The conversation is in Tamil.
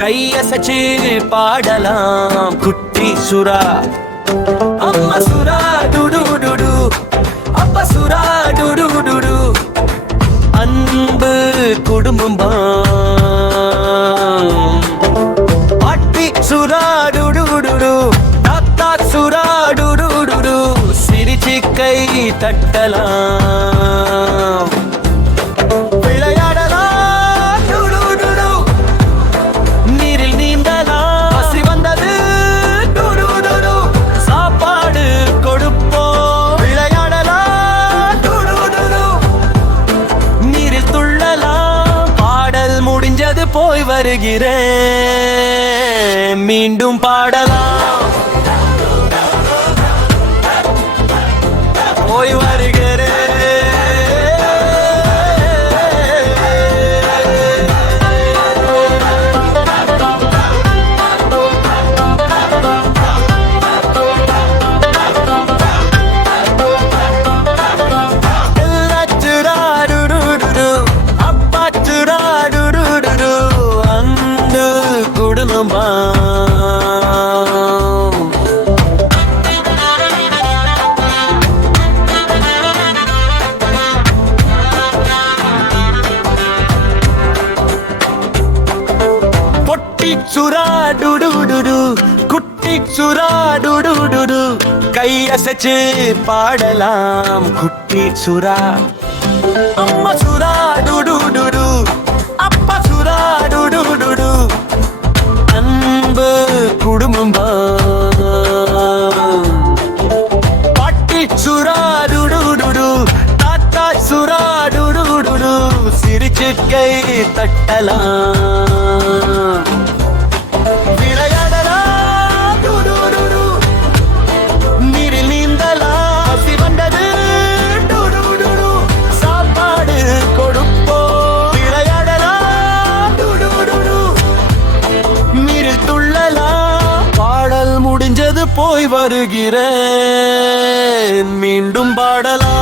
கையசைச்சு பாடலாம் குட்டி சுறா. அம்மா சுறா டுடு டுடு, அப்பா சுறா டுடு டுடு. அன்பு குடும்பம் பாட்டி சுறா டுடு டுடு, தாத்தா சுறா டுடு டுடு. சிரிச்சு கை தட்டலாம், விளையாடலாம் டுடு டுடு. நீரில் நீந்தலாம், பசி வந்தது டுடு டுடு. சாப்பாடு கொடுப்போம், விளையாடலாம் டுடு டுடு. நீரில் துள்ளலாம், பாடல் முடிஞ்சது போய் வருகிறேன், மீண்டும் பாடலாம். போய் வருகிறேன். அப்பா சுறா டுடு டுடு, அன்பு குடும்பம். சுறா டுடு டுடு, குட்டி சுறா டுடு டுடு. கையசைச்சு பாடலாம் குட்டி சுறா. அம்மா சுறா டுடு டுடு, அப்பா சுறா டுடு டுடு. அன்பு குடும்பம் பாட்டி சுறா டுடு டுடு, தாத்தா சுறா டுடு டுடு. சிரிச்சு கை தட்டலாம், விளையாடலாம் டுடு டுடு. நீரில் நீந்தலாம், பசி வந்தது டுடு டுடு. சாப்பாடு கொடுப்போம், விளையாடலாம் டுடு டுடு. நீரில் துள்ளலாம், பாடல் முடிஞ்சது போய் வருகிறேன், மீண்டும் பாடலாம்.